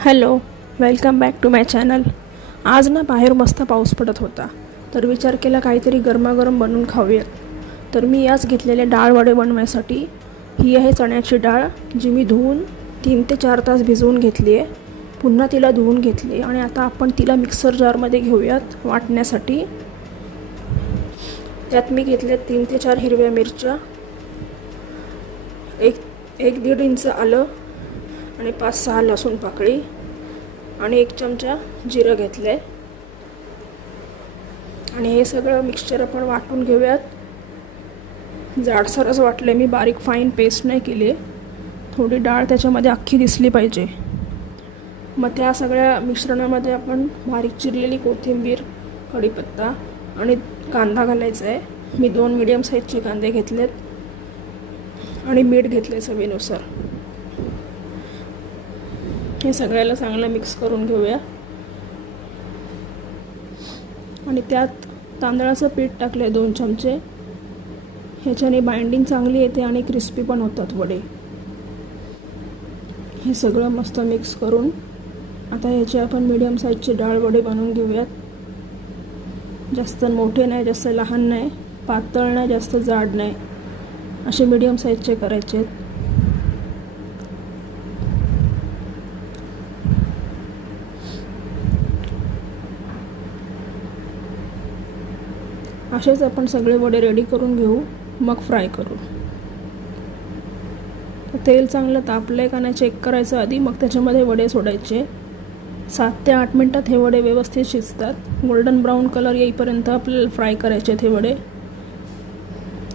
Hello, welcome back to my channel. आज ना बाहेर मस्त पाऊस पडत होता, तर विचार केला काहीतरी गरमागरम बनवून खाऊयात. तर मी आज घेतलेले डाळ वडे बनवण्यासाठी ही आहे चण्याची डाळ, जी मी धुवून 3 ते 4 तास भिजवून घेतली आहे. पुन्हा तिला धुवून घेतली आणि आता आपण तिला मिक्सर जारमध्ये घेऊयात वाटण्यासाठी. त्यात मी घेतले 3 ते 4 हिरव्या मिरच्या, एक दीड इंच आलं आणि 5-6 लसूण पाकळी आणि 1 चमचा जिरं घेतलं आहे. आणि हे सगळं मिक्सचर आपण वाटून घेऊयात. जाडसरच वाटले मी, बारीक फाईन पेस्ट नाही केली. थोडी डाळ त्याच्यामध्ये अख्खी दिसली पाहिजे. मग त्या सगळ्या मिश्रणामध्ये आपण बारीक चिरलेली कोथिंबीर, कढीपत्ता आणि कांदा घालायचा आहे. मी 2 मीडियम साईजचे कांदे घेतलेत आणि मीठ घेतले चवीनुसार. हे सगळ्याला चांगलं मिक्स करून घेऊया. आणि त्यात तांदळाचं पीठ टाकले 2 चमचे. ह्याच्याने बाइंडिंग चांगली येते आणि क्रिस्पी पण होतात वडे. हे सगळं मस्त मिक्स करून आता ह्याचे आपण मीडियम साईजचे डाळ वडे बनवून घेऊयात. जास्त मोठे नाही, जास्त लहान नाही, पातळ नाही, जास्त जाड नाही, असे मीडियम साईजचे करायचे. असेच आपण सगळे वडे रेडी करून घेऊ, मग फ्राय करू. तेल चांगलं तापलं आहे का नाही चेक करायचं आधी, मग त्याच्यामध्ये वडे सोडायचे. 7 ते 8 मिनटात हे वडे व्यवस्थित शिजतात. गोल्डन ब्राऊन कलर येईपर्यंत आपल्याला फ्राय करायचे हे वडे.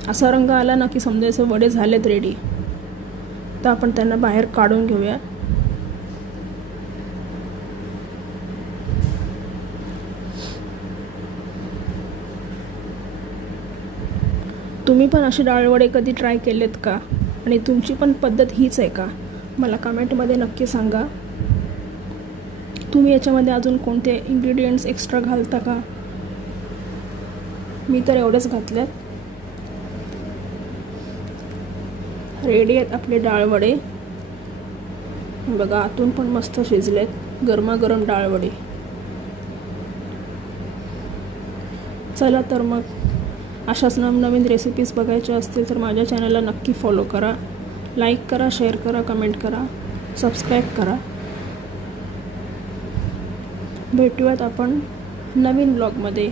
असा रंग आला ना की समजायचं वडे झालेत रेडी. तर आपण त्यांना बाहेर काढून घेऊया. तुम्ही पण असे डाळ वडे कधी ट्राय केलेत का? आणि तुमची पण पद्धत हीच आहे का? मला कमेंटमध्ये नक्की सांगा. तुम्ही याच्यामध्ये अजून कोणते इन्ग्रेडियंट्स एक्स्ट्रा घालता का? मी तर एवढेच घातलेत. रेडी आहेत आपले डाळ वडे. बघा, आतून पण मस्त शिजलेत. गरमागरम डाळ वडे. चला तर मग अशाच नवनवीन रेसिपीज बघायच्या असतील तर माझ्या चॅनलला नक्की फॉलो करा, लाईक करा, शेअर करा, कमेंट करा, सबस्क्राईब करा. भेटूयात आपण नवीन ब्लॉगमध्ये.